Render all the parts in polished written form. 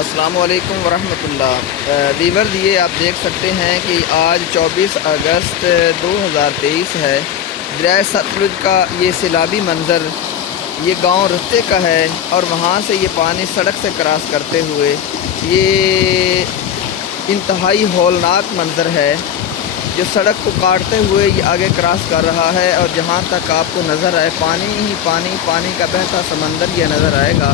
السلام علیکم ورحمۃ اللہ ویورز، یہ آپ دیکھ سکتے ہیں کہ آج 24 اگست 2023 ہے۔ دریائے ستلج کا یہ سیلابی منظر یہ گاؤں رتے کا ہے، اور وہاں سے یہ پانی سڑک سے کراس کرتے ہوئے یہ انتہائی ہولناک منظر ہے، جو سڑک کو کاٹتے ہوئے یہ آگے کراس کر رہا ہے، اور جہاں تک آپ کو نظر آئے پانی ہی پانی، پانی کا بہتا سمندر یہ نظر آئے گا۔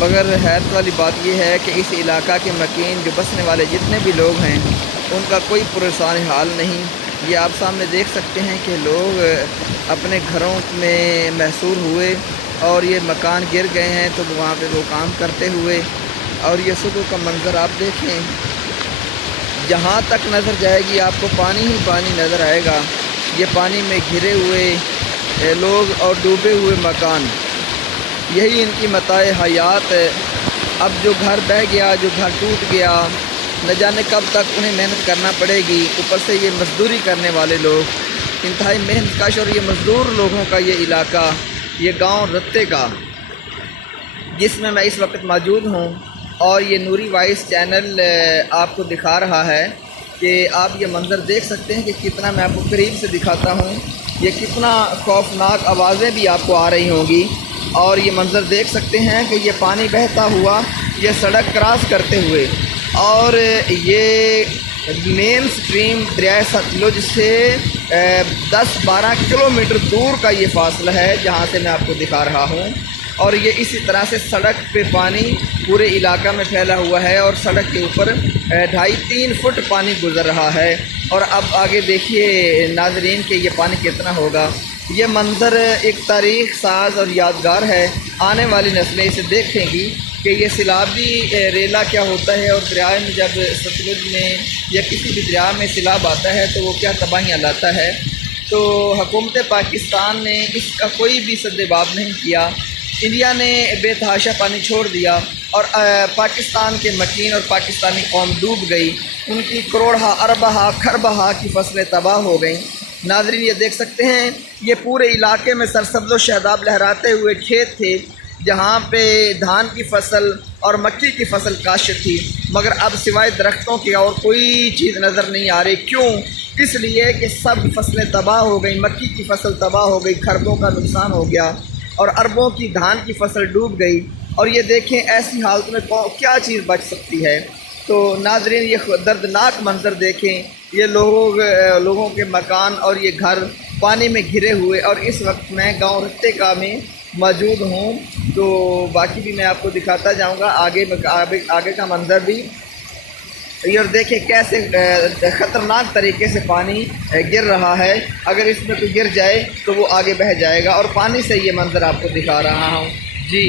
مگر حیرت والی بات یہ ہے کہ اس علاقہ کے مکین جو بسنے والے جتنے بھی لوگ ہیں ان کا کوئی پریشان حال نہیں۔ یہ آپ سامنے دیکھ سکتے ہیں کہ لوگ اپنے گھروں میں محصور ہوئے اور یہ مکان گر گئے ہیں، تو وہاں پہ وہ کام کرتے ہوئے، اور یہ صبح کا منظر آپ دیکھیں، جہاں تک نظر جائے گی آپ کو پانی ہی پانی نظر آئے گا۔ یہ پانی میں گھرے ہوئے لوگ اور ڈوبے ہوئے مکان، یہی ان کی متاع حیات ہے۔ اب جو گھر بہہ گیا، جو گھر ٹوٹ گیا، نہ جانے کب تک انہیں محنت کرنا پڑے گی۔ اوپر سے یہ مزدوری کرنے والے لوگ، انتہائی محنت کش، اور یہ مزدور لوگوں کا یہ علاقہ، یہ گاؤں رتے کا، جس میں اس وقت موجود ہوں، اور یہ نوری وائس چینل آپ کو دکھا رہا ہے کہ آپ یہ منظر دیکھ سکتے ہیں کہ کتنا، میں آپ کو قریب سے دکھاتا ہوں، یہ کتنا خوفناک آوازیں بھی آپ کو آ رہی ہوں گی، اور یہ منظر دیکھ سکتے ہیں کہ یہ پانی بہتا ہوا یہ سڑک کراس کرتے ہوئے، اور یہ مین سٹریم دریائے ستلج سے 10-12 کلومیٹر دور کا یہ فاصلہ ہے جہاں سے میں آپ کو دکھا رہا ہوں، اور یہ اسی طرح سے سڑک پہ پانی پورے علاقہ میں پھیلا ہوا ہے، اور سڑک کے اوپر 2.5-3 فٹ پانی گزر رہا ہے۔ اور اب آگے دیکھیے ناظرین کہ یہ پانی کتنا ہوگا۔ یہ منظر ایک تاریخ ساز اور یادگار ہے، آنے والی نسلیں اسے دیکھیں گی کہ یہ سیلابی ریلا کیا ہوتا ہے، اور دریائے میں جب ستلج میں یا کسی بھی دریا میں سیلاب آتا ہے تو وہ کیا تباہیاں لاتا ہے۔ تو حکومت پاکستان نے اس کا کوئی بھی سدباب نہیں کیا۔ انڈیا نے بے تحاشا پانی چھوڑ دیا، اور پاکستان کے مکین اور پاکستانی قوم ڈوب گئی، ان کی کروڑہا اربہا کھربہا کی فصلیں تباہ ہو گئیں۔ ناظرین یہ دیکھ سکتے ہیں، یہ پورے علاقے میں سرسبز و شاداب لہراتے ہوئے کھیت تھے، جہاں پہ دھان کی فصل اور مکئی کی فصل کاشت تھی، مگر اب سوائے درختوں کی اور کوئی چیز نظر نہیں آ رہی۔ کیوں؟ اس لیے کہ سب فصلیں تباہ ہو گئیں، مکئی کی فصل تباہ ہو گئی، کھربوں کا نقصان ہو گیا، اور اربوں کی دھان کی فصل ڈوب گئی۔ اور یہ دیکھیں ایسی حالت میں کیا چیز بچ سکتی ہے۔ تو ناظرین یہ دردناک منظر دیکھیں، یہ لوگوں کے مکان اور یہ گھر پانی میں گھرے ہوئے، اور اس وقت میں گاؤں رتے کا میں موجود ہوں، تو باقی بھی میں آپ کو دکھاتا جاؤں گا آگے کا منظر بھی۔ اور دیکھیں کیسے خطرناک طریقے سے پانی گر رہا ہے، اگر اس میں کوئی گر جائے تو وہ آگے بہہ جائے گا، اور پانی سے یہ منظر آپ کو دکھا رہا ہوں۔ جی